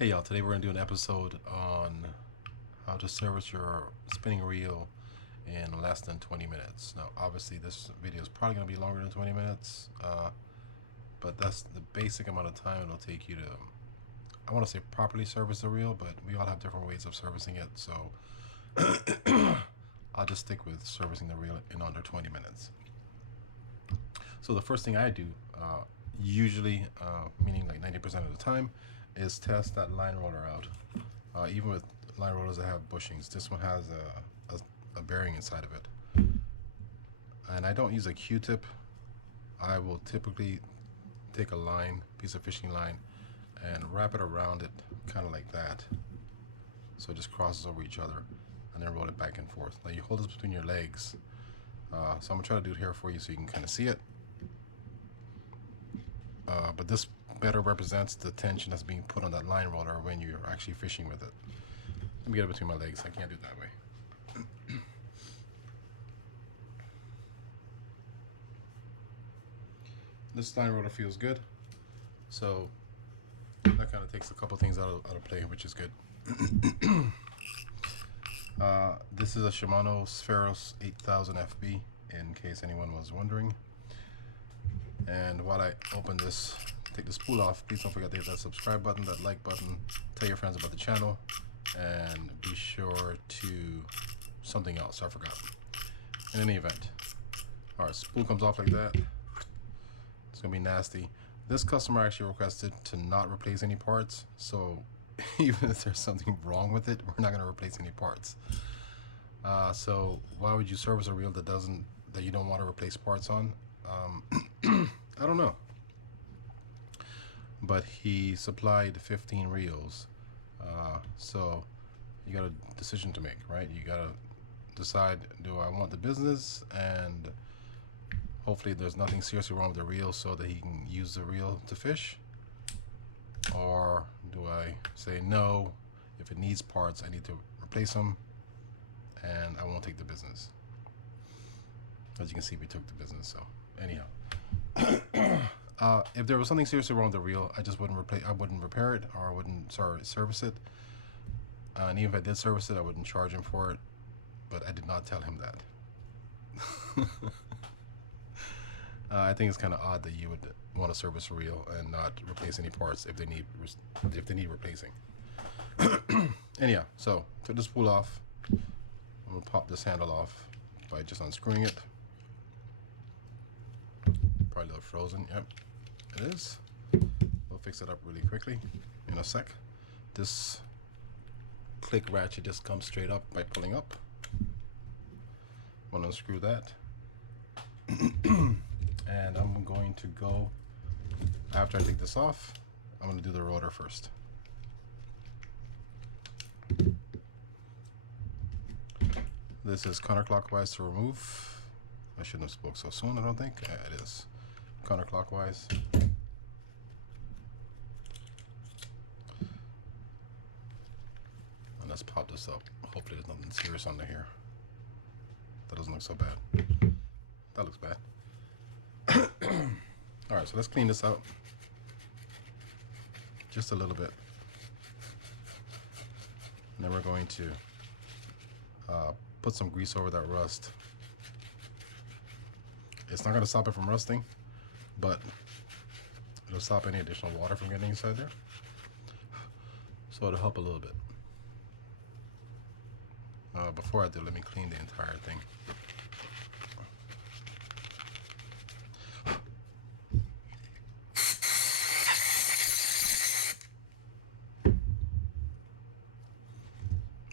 Hey y'all, today we're going to do an episode on how to service your spinning reel in less than 20 minutes. Now obviously this video is probably going to be longer than 20 minutes, but that's the basic amount of time it'll take you to, I want to say properly service the reel, but we all have different ways of servicing it, so I'll just stick with servicing the reel in under 20 minutes. So the first thing I do, usually, meaning like 90% of the time, is test that line roller out. Even with line rollers that have bushings, this one has a bearing inside of it. And I don't use a Q-tip. I will typically take a line, piece of fishing line, and wrap it around it, kind of like that. So it just crosses over each other, and then roll it back and forth. Now you hold this between your legs. So I'm gonna try to do it here for you so you can kind of see it. But this better represents the tension that's being put on that line roller when you're actually fishing with it. Let me get it between my legs. I can't do it that way. This line roller feels good, so that kind of takes a couple things out of play, which is good. This is a Shimano Spheros 8000 FB, in case anyone was wondering. And while I open this, take the spool off, please don't forget to hit that subscribe button, that like button, tell your friends about the channel, and be sure to something else I forgot. In any event, all right, spool comes off like that. It's gonna be nasty. This customer actually requested to not replace any parts, so even if there's something wrong with it, we're not gonna replace any parts. So why would you service a reel that you don't want to replace parts on? I don't know, but he supplied 15 reels, so you got a decision to make, right? You got to decide, do I want the business, and hopefully there's nothing seriously wrong with the reel so that he can use the reel to fish, or do I say no, if it needs parts I need to replace them and I won't take the business. As you can see, we took the business. So anyhow, if there was something seriously wrong with the reel, I just wouldn't replace. I wouldn't repair it, or I wouldn't service it. And even if I did service it, I wouldn't charge him for it. But I did not tell him that. I think it's kind of odd that you would want to service a reel and not replace any parts if they need replacing. Anyhow, so took the spool off. I'm gonna pop this handle off by just unscrewing it. Probably a little frozen. Yep, it is. We'll fix it up really quickly in a sec. This click ratchet just comes straight up by pulling up. I'm gonna unscrew that. And I'm going to go, after I take this off, I'm gonna do the rotor first. This is counterclockwise to remove. I shouldn't have spoke so soon, I don't think. Yeah, it is counterclockwise. And let's pop this up. Hopefully there's nothing serious under here. That doesn't look so bad. That looks bad. All right, so let's clean this out just a little bit. And then we're going to put some grease over that rust. It's not going to stop it from rusting, but it'll stop any additional water from getting inside there. So it'll help a little bit. Before I do, let me clean the entire thing.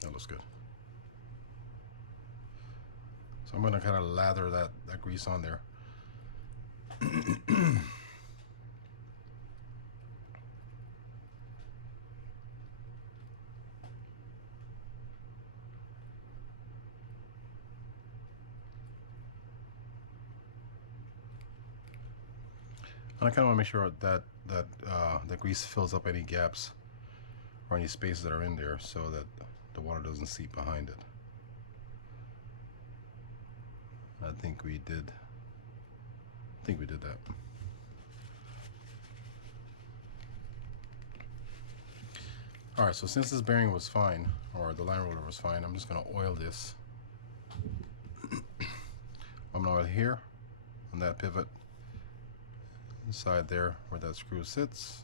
That looks good. So I'm going to kind of lather that grease on there. And I kind of want to make sure that the grease fills up any gaps or any spaces that are in there so that the water doesn't seep behind it. I think we did that. Alright, so since this bearing was fine, or the line roller was fine, I'm just going to oil this. I'm going to oil here on that pivot, inside there where that screw sits,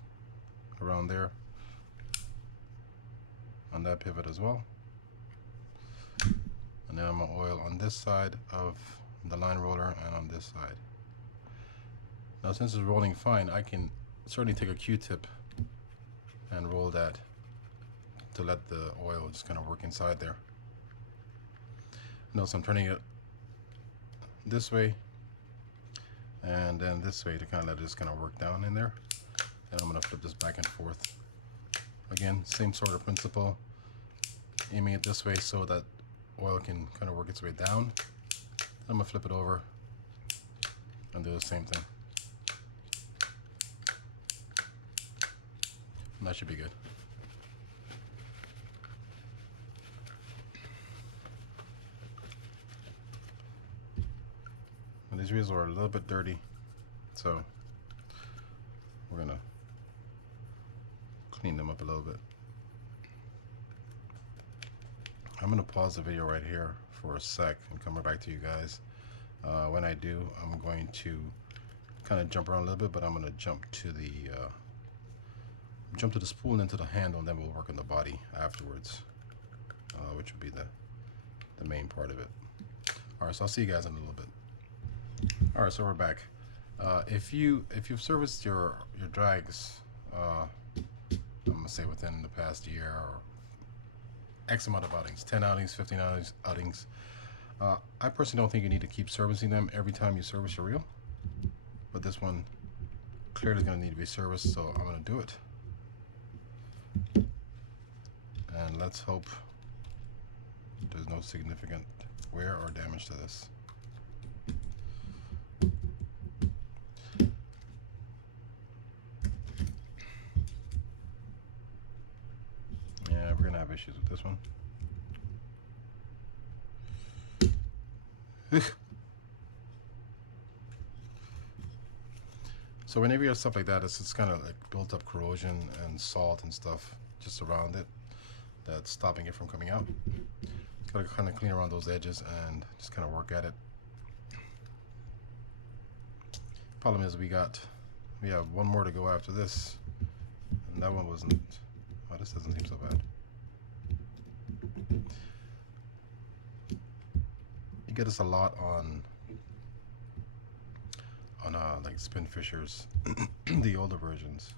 around there, on that pivot as well. And then I'm going to oil on this side of the line roller and on this side. Now since it's rolling fine, I can certainly take a Q-tip and roll that to let the oil just kind of work inside there. Notice I'm turning it this way and then this way to kind of let it just kind of work down in there. And I'm going to flip this back and forth. Again, same sort of principle, aiming it this way so that oil can kind of work its way down. I'm going to flip it over and do the same thing. And that should be good. And these wheels are a little bit dirty, so we're gonna clean them up a little bit. I'm gonna pause the video right here for a sec and come right back to you guys. When I do, I'm going to kind of jump around a little bit, but I'm gonna jump to the spool and into the handle, and then we'll work on the body afterwards, which will be the main part of it. All right, so I'll see you guys in a little bit. All right, so we're back. If you've serviced your drags, I'm gonna say within the past year or X amount of outings, 10 outings, 15 outings, I personally don't think you need to keep servicing them every time you service your reel, but this one clearly is gonna need to be serviced, so I'm gonna do it. And let's hope there's no significant wear or damage to this. Yeah, we're gonna have issues with this one. So whenever you have stuff like that, it's kind of like built up corrosion and salt and stuff just around it that's stopping it from coming out. Gotta kind of clean around those edges and just kind of work at it. Problem is we have one more to go after this, and that one wasn't. Oh, this doesn't seem so bad. You get this a lot on like spin fishers, the older versions.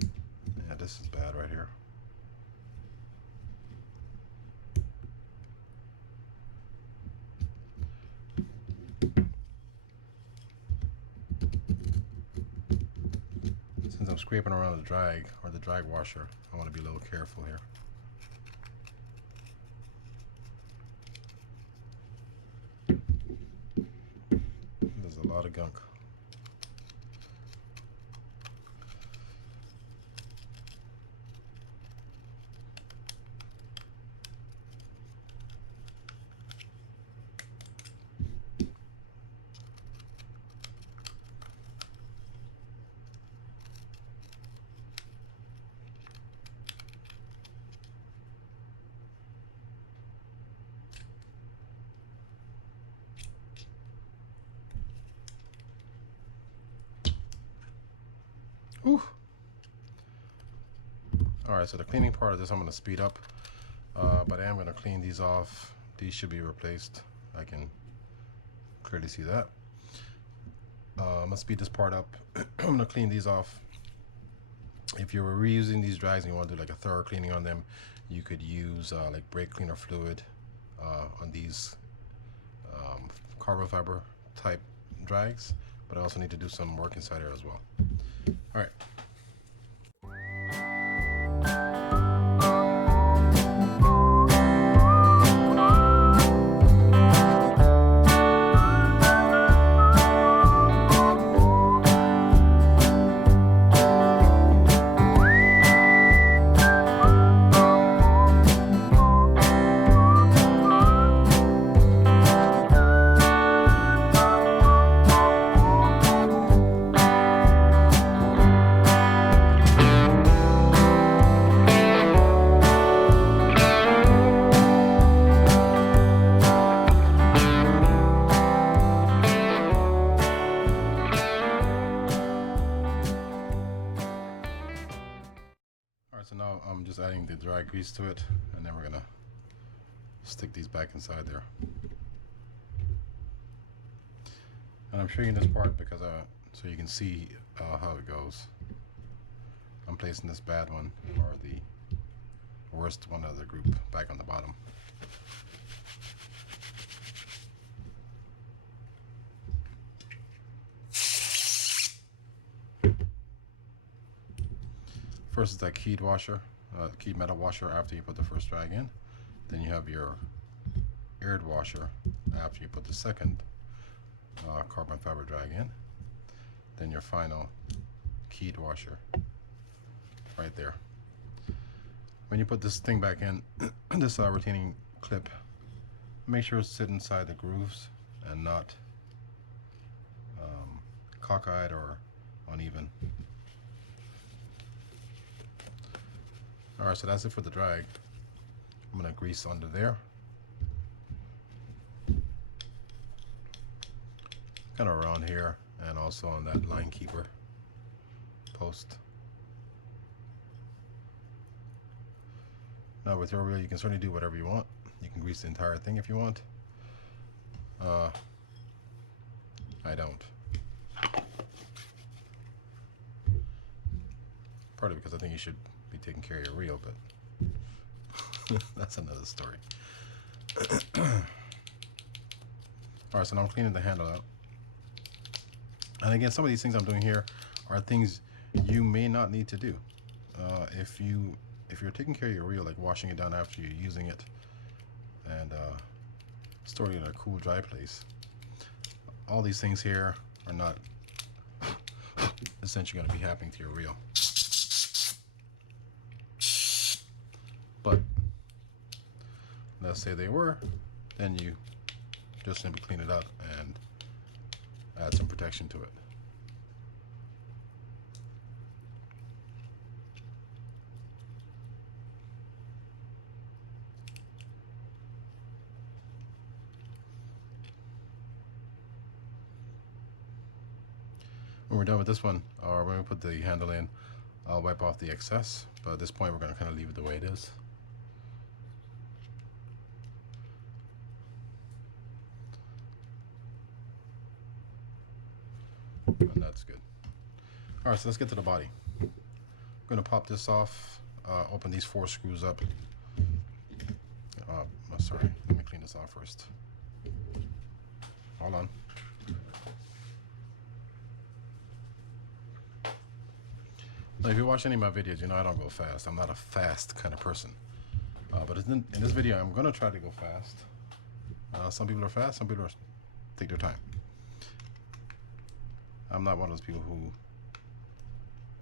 Yeah, this is bad right here. Since I'm scraping around the drag or the drag washer, I want to be a little careful here. There's a lot of gunk. Whew. Alright, so the cleaning part of this I'm going to speed up, but I am going to clean these off. These should be replaced. I can clearly see that. I'm going to speed this part up. I'm going to clean these off. If you're reusing these drags and you want to do like a thorough cleaning on them, you could use like brake cleaner fluid on these carbon fiber type drags, but I also need to do some work inside here as well. All right. Alright, so now I'm just adding the dry grease to it, and then we're gonna stick these back inside there. And I'm showing you this part because so you can see how it goes. I'm placing this bad one, or the worst one of the group, back on the bottom. First is that keyed washer, keyed metal washer after you put the first drag in. Then you have your aired washer after you put the second carbon fiber drag in. Then your final keyed washer right there. When you put this thing back in, this retaining clip, make sure it's sit inside the grooves and not cockeyed or uneven. Alright, so that's it for the drag. I'm going to grease under there. Kind of around here, and also on that line keeper post. Now with your reel, you can certainly do whatever you want. You can grease the entire thing if you want. I don't. Partly because I think you should be taking care of your reel, but that's another story. Alright, so now I'm cleaning the handle out. And again, some of these things I'm doing here are things you may not need to do. If you're taking care of your reel, like washing it down after you're using it and storing it in a cool, dry place, all these things here are not essentially going to be happening to your reel. But let's say they were, then you just simply clean it out and add some protection to it. When we're done with this one, or when we put the handle in, I'll wipe off the excess, but at this point we're going to kind of leave it the way it is. And that's good. Alright, so let's get to the body. I'm going to pop this off, open these 4 screws up. Sorry, let me clean this off first. Hold on. Now, if you watch any of my videos, you know I don't go fast. I'm not a fast kind of person. But in this video, I'm going to try to go fast. Some people are fast, some people take their time. I'm not one of those people who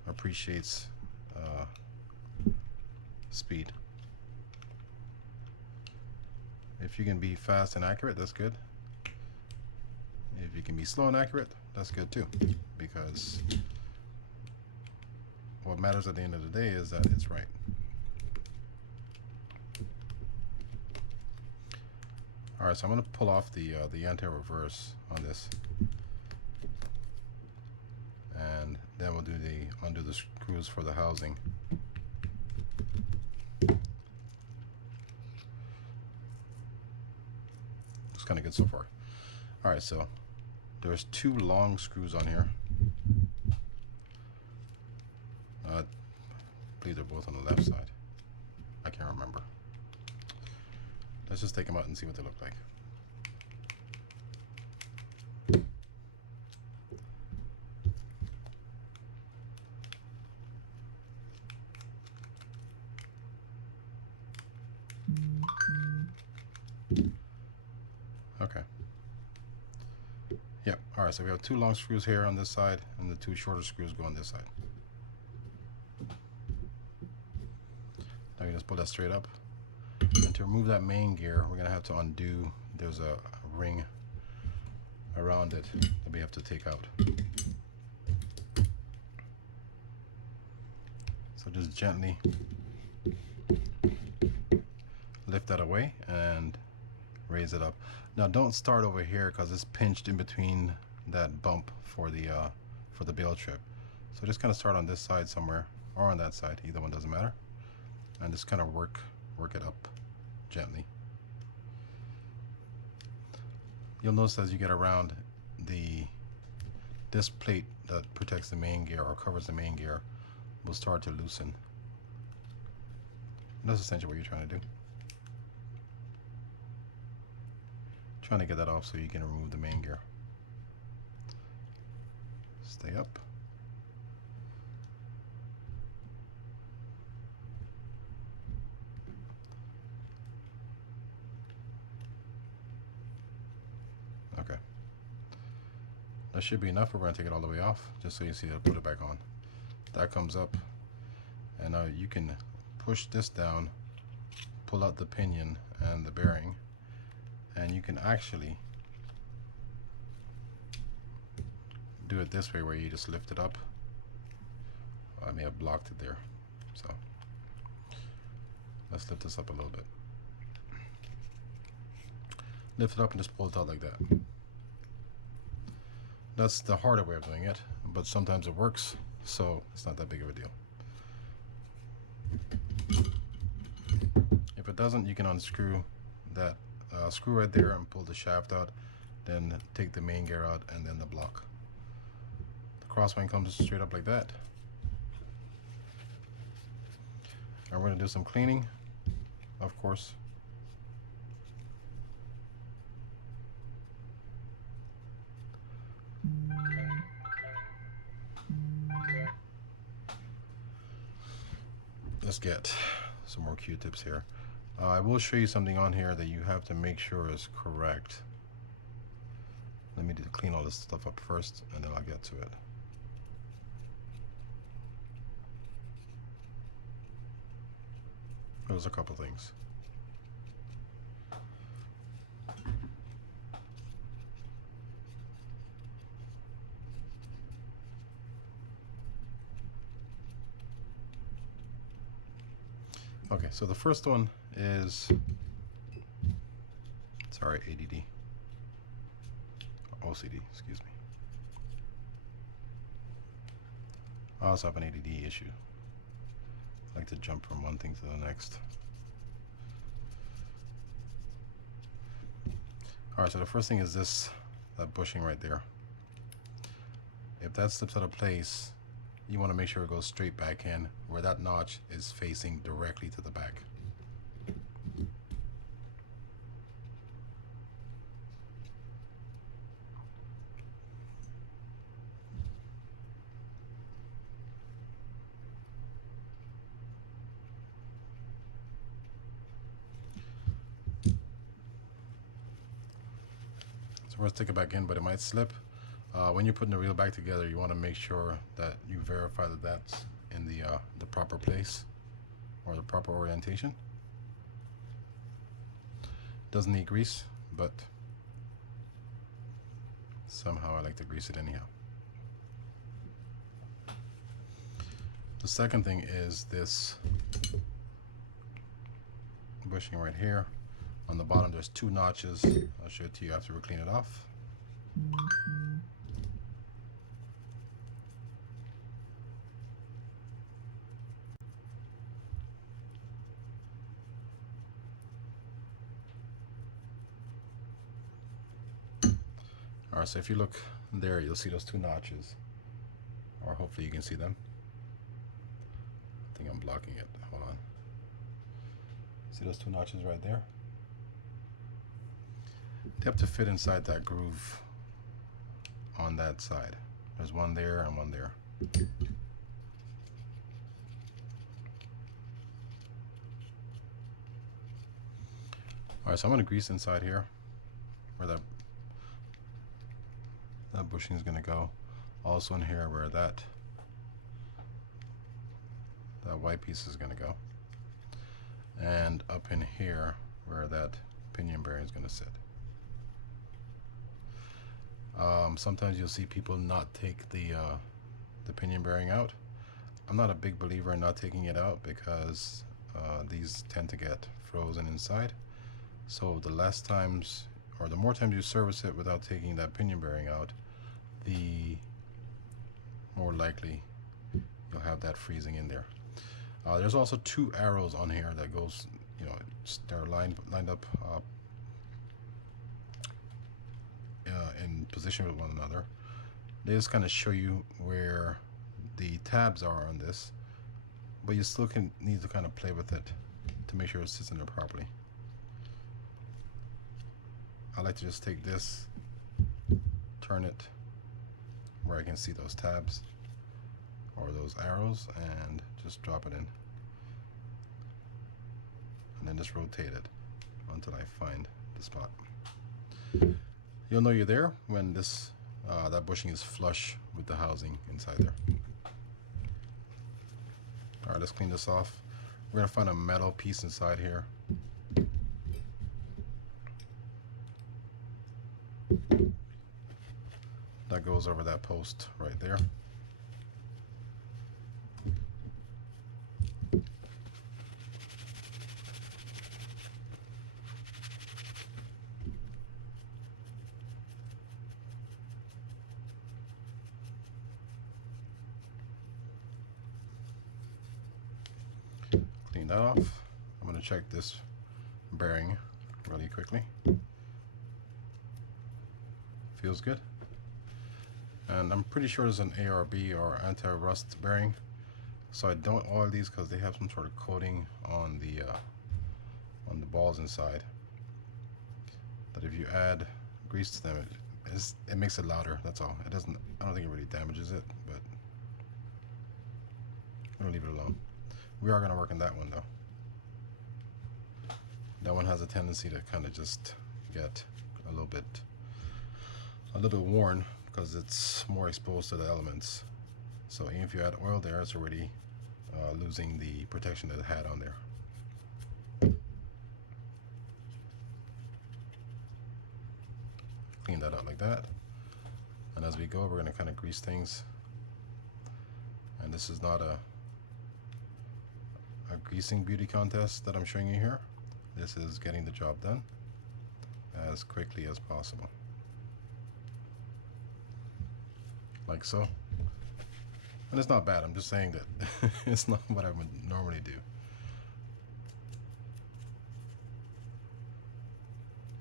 appreciates speed. If you can be fast and accurate, that's good. If you can be slow and accurate, that's good too. Because what matters at the end of the day is that it's right. Alright, so I'm going to pull off the anti-reverse on this. And then we'll undo the screws for the housing. It's kind of good so far. Alright, so there's 2 long screws on here. I believe they're both on the left side. I can't remember. Let's just take them out and see what they look like. Okay. Yep. Alright, so we have 2 long screws here on this side, and the 2 shorter screws go on this side. Now you just pull that straight up. And to remove that main gear, we're going to have to undo. There's a ring around it that we have to take out. So just gently lift that away and raise it up. Now don't start over here because it's pinched in between that bump for the bail trip. So just kind of start on this side somewhere or on that side. Either one doesn't matter. and just kind of work it up gently. You'll notice as you get around, this plate that protects the main gear or covers the main gear will start to loosen. And that's essentially what you're trying to do. Trying to get that off so you can remove the main gear. Stay up. Okay. That should be enough. We're going to take it all the way off just so you see it. Put it back on. That comes up, and now you can push this down, pull out the pinion and the bearing, and you can actually do it this way where you just lift it up. I may have blocked it there, so let's lift this up a little bit. Lift it up and just pull it out like that. That's the harder way of doing it, but sometimes it works, so it's not that big of a deal. If it doesn't, you can unscrew that screw right there and pull the shaft out, then take the main gear out and then the block. The crosswind comes straight up like that. And we're going to do some cleaning, of course. Let's get some more Q-tips here. I will show you something on here that you have to make sure is correct. Let me clean all this stuff up first, and then I'll get to it. There's a couple things. Okay, so the first one is, sorry, ADD, OCD, excuse me. I also have an ADD issue. I like to jump from one thing to the next. Alright, so the first thing is that bushing right there. If that slips out of place, you want to make sure it goes straight back in where that notch is facing directly to the back. So we'll stick it back in, but it might slip. When you're putting the reel back together, you want to make sure that you verify that that's in the proper place or the proper orientation. Doesn't need grease, but somehow I like to grease it anyhow. The second thing is this bushing right here. On the bottom there's two notches. I'll show it to you after we clean it off. Alright, so if you look there, you'll see those two notches, or hopefully you can see them. I think I'm blocking it. Hold on. See those two notches right there? They have to fit inside that groove on that side. There's one there and one there. Alright, so I'm going to grease inside here where that bushing is going to go. Also in here where that white piece is going to go. And up in here where that pinion bearing is going to sit. Sometimes you'll see people not take the pinion bearing out. I'm not a big believer in not taking it out because these tend to get frozen inside. So the less times, or the more times you service it without taking that pinion bearing out, the more likely you'll have that freezing in there. There's also two arrows on here that goes, you know, they're lined up in position with one another. They just kind of show you where the tabs are on this, but you still need to kind of play with it to make sure it sits in there properly. I like to just take this, turn it where I can see those tabs or those arrows, and just drop it in, and then just rotate it until I find the spot. You'll know you're there when this that bushing is flush with the housing inside there. Alright, let's clean this off. We're going to find a metal piece inside here. That goes over that post right there. Clean that off. I'm going to check this bearing really quickly. Feels good. And I'm pretty sure there's an ARB or anti-rust bearing. So I don't oil these because they have some sort of coating on the balls inside. But if you add grease to them, it makes it louder. That's all. It doesn't. I don't think it really damages it, but I'm gonna leave it alone. We are gonna work on that one though. That one has a tendency to kind of just get a little bit worn because it's more exposed to the elements. So even if you add oil there, it's already losing the protection that it had on there. Clean that out like that. And as we go, we're going to kind of grease things. And this is not a greasing beauty contest that I'm showing you here. This is getting the job done as quickly as possible. Like so. And it's not bad, I'm just saying that it's not what I would normally do.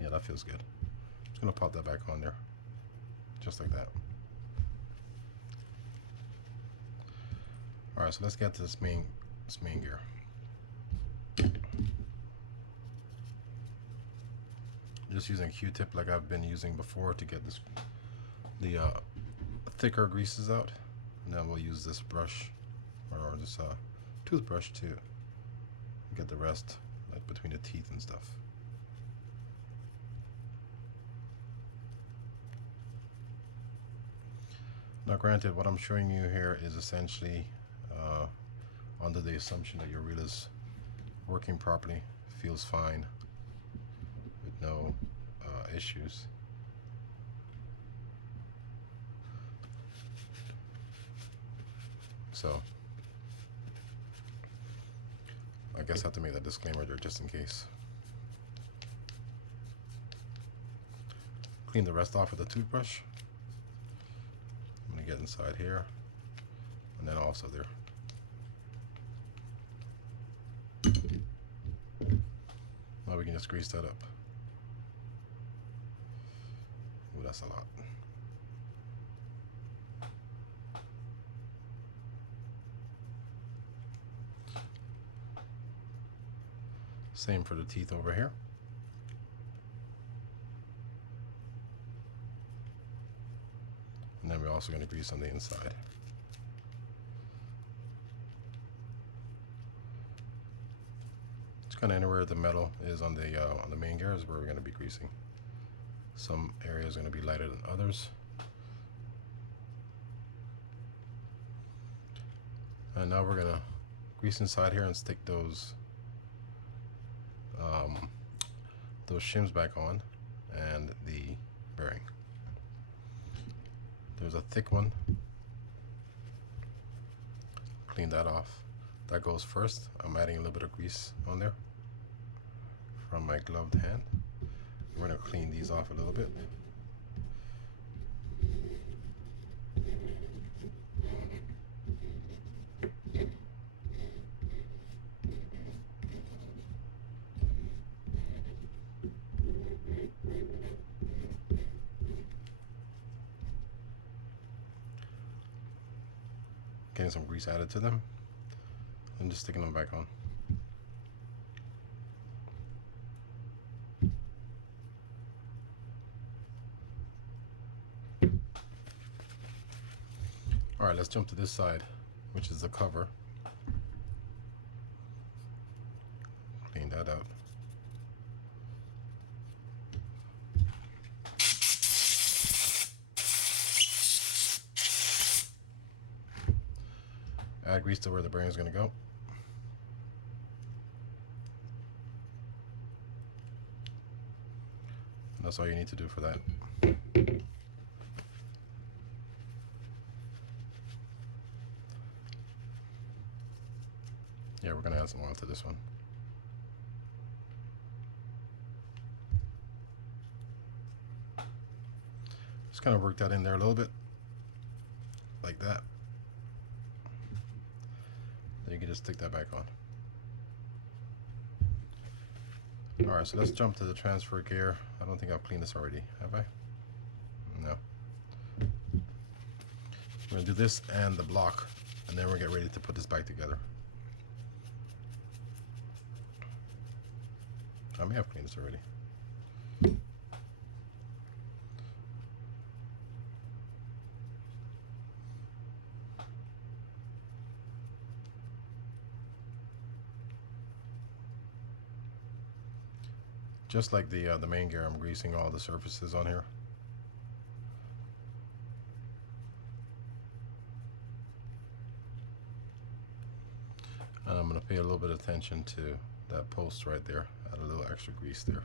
Yeah, that feels good. I'm just gonna pop that back on there. Just like that. Alright, so let's get to this main gear. Just using a Q-tip like I've been using before to get the thicker greases out. And then we'll use this brush or this toothbrush to get the rest, like between the teeth and stuff. Now granted, what I'm showing you here is essentially under the assumption that your reel is working properly, feels fine, with no issues. So I guess I have to make that disclaimer there just in case. Clean the rest off with a toothbrush. I'm going to get inside here and then also there. Now we can just grease that up. Ooh, that's a lot. Same for the teeth over here. And then we're also going to grease on the inside. It's kind of anywhere the metal is on the main gear is where we're going to be greasing. Some areas are going to be lighter than others. And now we're going to grease inside here and stick those shims back on and the bearing. There's a thick one. Clean that off. That goes first. I'm adding a little bit of grease on there from my gloved hand. We're going to clean these off a little bit. getting some grease added to them. I'm just sticking them back on. Alright, let's jump to this side, which is the cover. Clean that out. Add grease to where the bearing is going to go. That's all you need to do for that. Yeah, we're going to add some oil to this one. Just kind of work that in there a little bit, like that. Then you can just stick that back on. Alright, so let's jump to the transfer gear. I don't think I've cleaned this already, have I? No. We're going to do this and the block, and then we'll get ready to put this back together. I may have cleaned this already. Just like the main gear, I'm greasing all the surfaces on here. And I'm going to pay a little bit of attention to that post right there. Add a little extra grease there.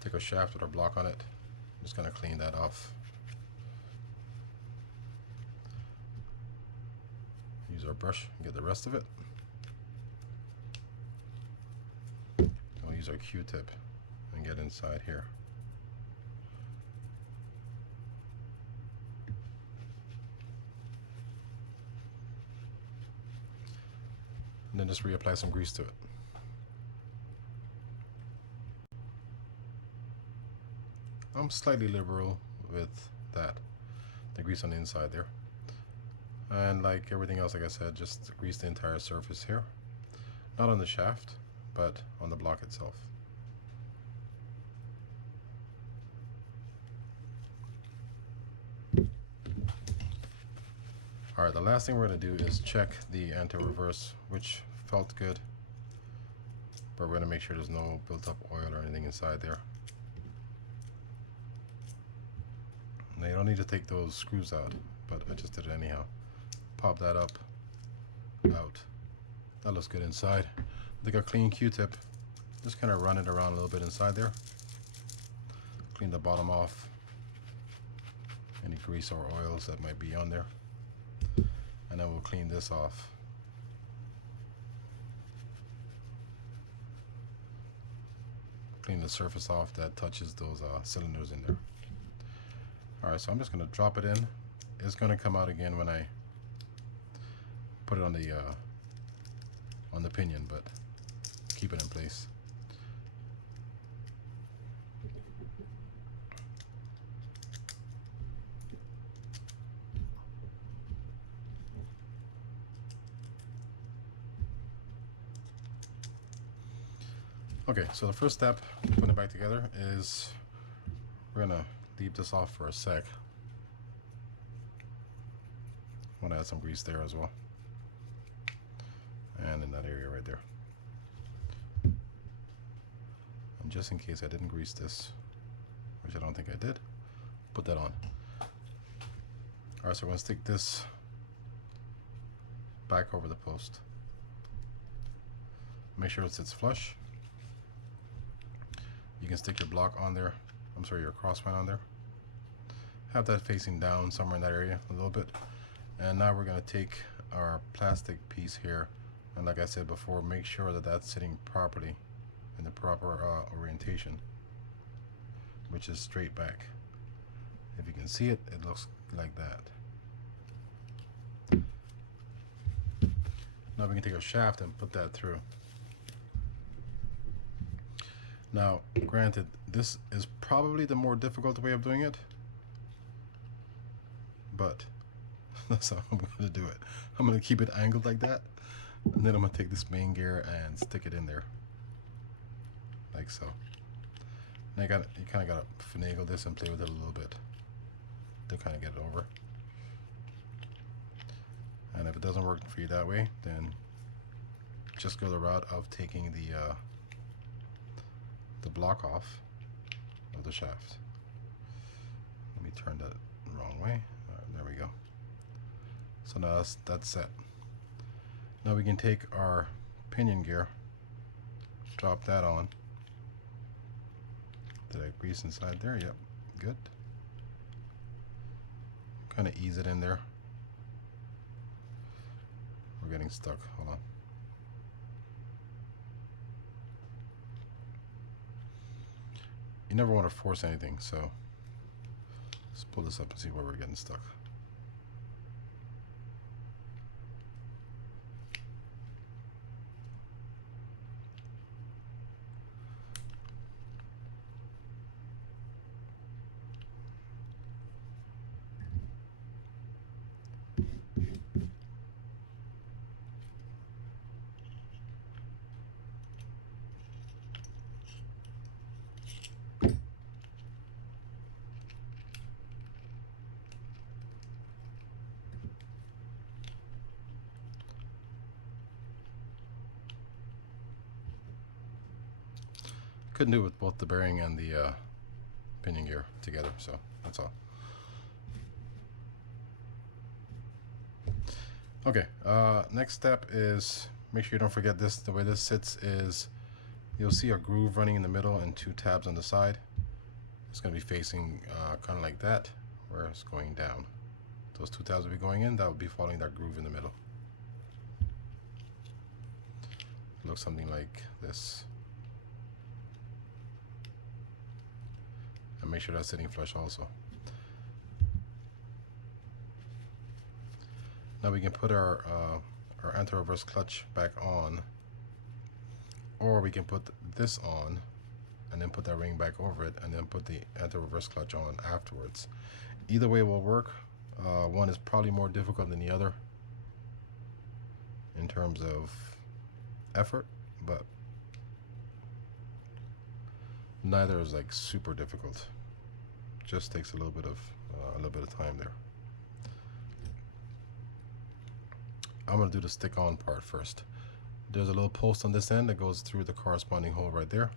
Take a shaft with our block on it. I'm just going to clean that off. Use our brush and get the rest of it. We'll use our Q-tip and get inside here. And then just reapply some grease to it. I'm slightly liberal with that, the grease on the inside there. And like everything else, like I said, just grease the entire surface here. Not on the shaft, but on the block itself. Alright, the last thing we're going to do is check the anti-reverse, which felt good, but we're going to make sure there's no built up oil or anything inside there. Now you don't need to take those screws out, but I just did it anyhow. Pop that up, out. That looks good inside. Take a clean Q-tip, just kind of run it around a little bit inside there. Clean the bottom off, any grease or oils that might be on there. And then we'll clean this off. Clean the surface off that touches those cylinders in there. Alright, so I'm just going to drop it in. It's going to come out again when I put it on the pinion, but keep it in place. Okay, so the first step, putting it back together, is we're gonna leave this off for a sec. I want to add some grease there as well, and in that area right there. And just in case I didn't grease this, which I don't think I did, put that on. Alright, so I'm gonna stick this back over the post. Make sure it sits flush. You can stick your block on there, your crosswind on there. Have that facing down somewhere in that area a little bit. And now we're going to take our plastic piece here, and like I said before, make sure that that's sitting properly in the proper orientation, which is straight back. If you can see it, it looks like that. Now we can take a shaft and put that through. Now, granted, this is probably the more difficult way of doing it, but that's how I'm gonna do it. I'm gonna keep it angled like that, and then I'm gonna take this main gear and stick it in there, like so. And you kind of gotta finagle this and play with it a little bit to kind of get it over. And if it doesn't work for you that way, then just go the route of taking the block off of the shaft. Let me turn that the wrong way. There we go. So now that's set. Now we can take our pinion gear, drop that on. Did I grease inside there? Yep, good. Kind of ease it in there. We're getting stuck. Hold on. You never want to force anything, so let's pull this up and see where we're getting stuck. Couldn't do it with both the bearing and the pinion gear together, so that's all. Okay, next step is make sure you don't forget this. The way this sits is you'll see a groove running in the middle and two tabs on the side. It's going to be facing kind of like that, where it's going down. Those two tabs will be going in, that will be following that groove in the middle. It looks something like this. And make sure that's sitting flush also. Now we can put our anti-reverse clutch back on, or we can put this on and then put that ring back over it and then put the anti-reverse clutch on afterwards. Either way will work. One is probably more difficult than the other in terms of effort, but neither is like super difficult. Just takes a little bit of time there. I'm gonna do the stick on part first. There's a little post on this end that goes through the corresponding hole right there.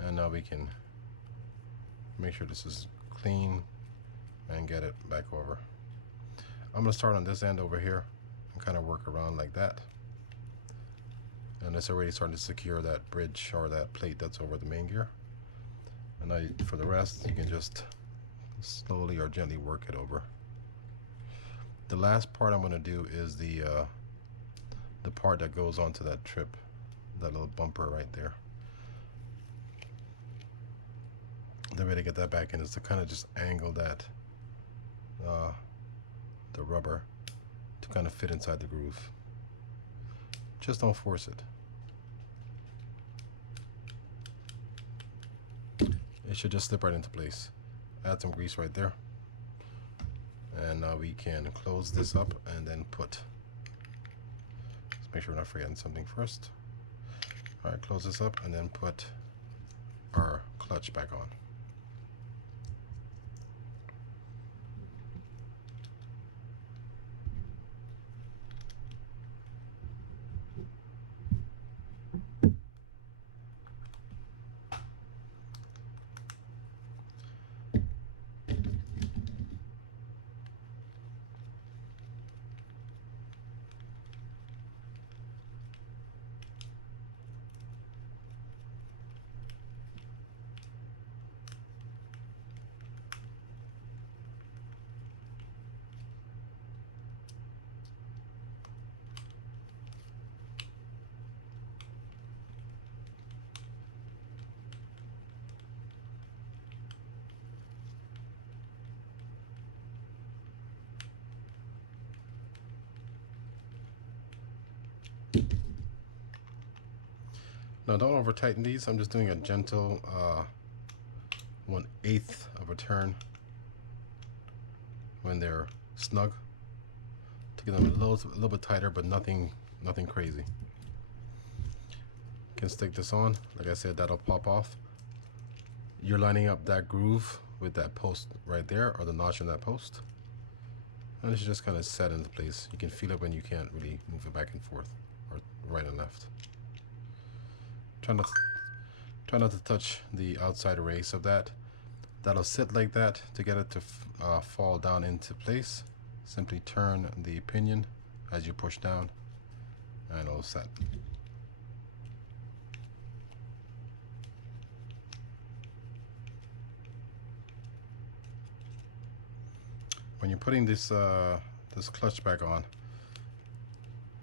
And now we can make sure this is clean and get it back over. I'm gonna start on this end over here and kind of work around like that. And it's already starting to secure that bridge or that plate that's over the main gear. And now for the rest, you can just slowly or gently work it over. The last part I'm going to do is the part that goes onto that trip, that little bumper right there. The way to get that back in is to kind of just angle that the rubber to kind of fit inside the groove. Just don't force it. It should just slip right into place. Add some grease right there. And now we can close this up and then put. Let's make sure we're not forgetting something first. Alright, close this up and then put our clutch back on. Now don't over tighten these. I'm just doing a gentle 1/8 of a turn when they're snug to get them a little bit tighter, but nothing crazy. Can stick this on. Like I said, that'll pop off. You're lining up that groove with that post right there, or the notch in that post, and it should just kind of set into place. You can feel it when you can't really move it back and forth or right and left. Try not to touch the outside race of that. That'll sit like that. To get it to fall down into place, simply turn the pinion as you push down, and it'll set. When you're putting this this clutch back on,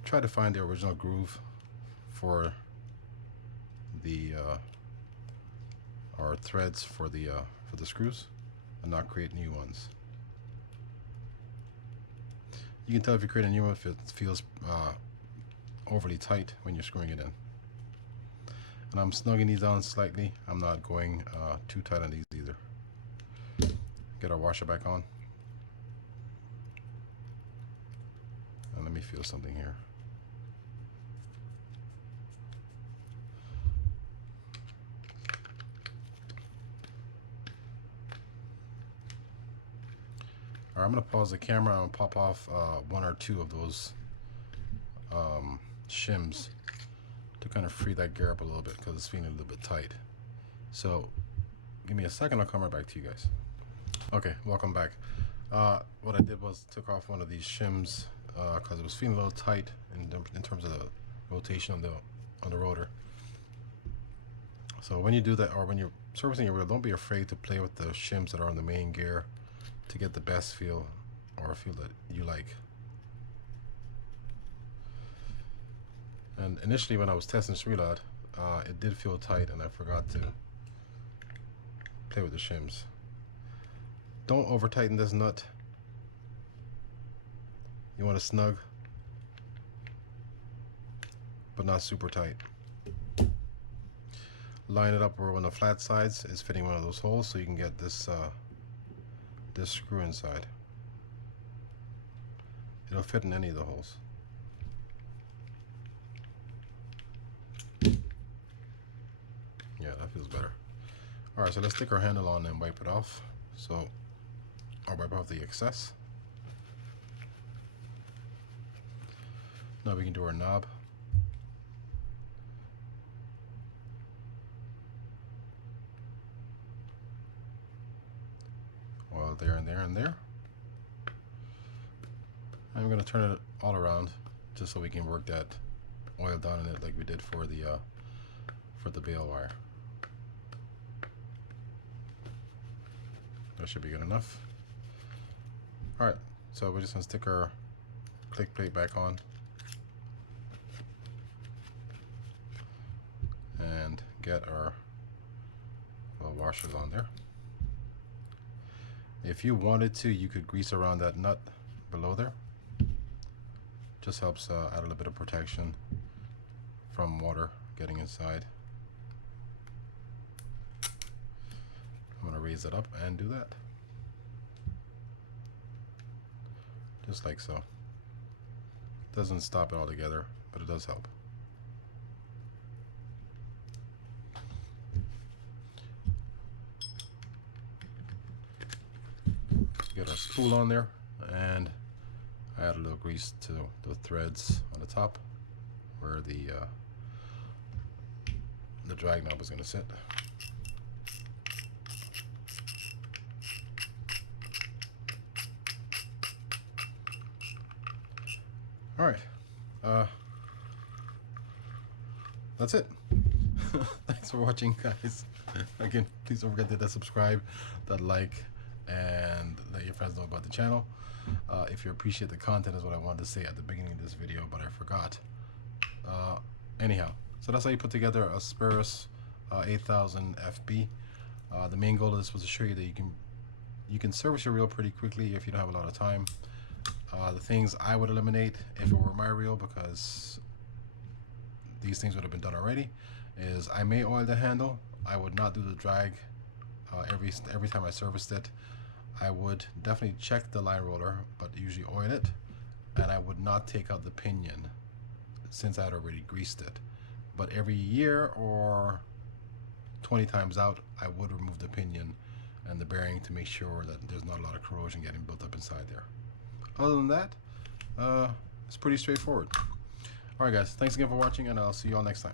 try to find the original groove for the or threads for the screws, and not create new ones. You can tell if you create a new one if it feels overly tight when you're screwing it in. And I'm snugging these down slightly. I'm not going too tight on these either. Get our washer back on. And let me feel something here. Alright, I'm going to pause the camera. I'm going to pop off 1 or 2 of those shims to kind of free that gear up a little bit because it's feeling a little bit tight. So give me a second, I'll come right back to you guys. Okay, welcome back. What I did was took off one of these shims because it was feeling a little tight in terms of the rotation on the rotor. So when you do that, or when you're servicing your wheel, don't be afraid to play with the shims that are on the main gear to get the best feel, or a feel that you like. And initially when I was testing this reel out, it did feel tight, and I forgot to play with the shims. Don't over tighten this nut. You want to snug, but not super tight. Line it up where one of the flat sides is fitting one of those holes, so you can get this this screw inside. It'll fit in any of the holes. Yeah, that feels better. Alright, so let's stick our handle on and wipe it off. So I'll wipe off the excess. Now we can do our knob. Well, there and there and there. I'm going to turn it all around just so we can work that oil down in it like we did for the bail wire. That should be good enough. Alright, so we're just going to stick our click plate back on and get our little washers on there. If you wanted to, you could grease around that nut below there. Just helps add a little bit of protection from water getting inside. I'm going to raise it up and do that. Just like so. Doesn't stop it altogether, but it does help. Get our spool on there, and I add a little grease to the threads on the top where the drag knob is going to sit. All right, that's it. Thanks for watching, guys. Again, please don't forget to hit that subscribe, that like, and let your friends know about the channel. If you appreciate the content is what I wanted to say at the beginning of this video, but I forgot. Anyhow, so that's how you put together a Sparrows 8000 FB. The main goal of this was to show you that you can service your reel pretty quickly if you don't have a lot of time. The things I would eliminate if it were my reel, because these things would have been done already, is I may oil the handle. I would not do the drag every time I serviced it. I would definitely check the line roller, but usually oil it, and I would not take out the pinion since I had already greased it. But every year or 20 times out, I would remove the pinion and the bearing to make sure that there's not a lot of corrosion getting built up inside there. Other than that, it's pretty straightforward. Alright guys, thanks again for watching, and I'll see you all next time.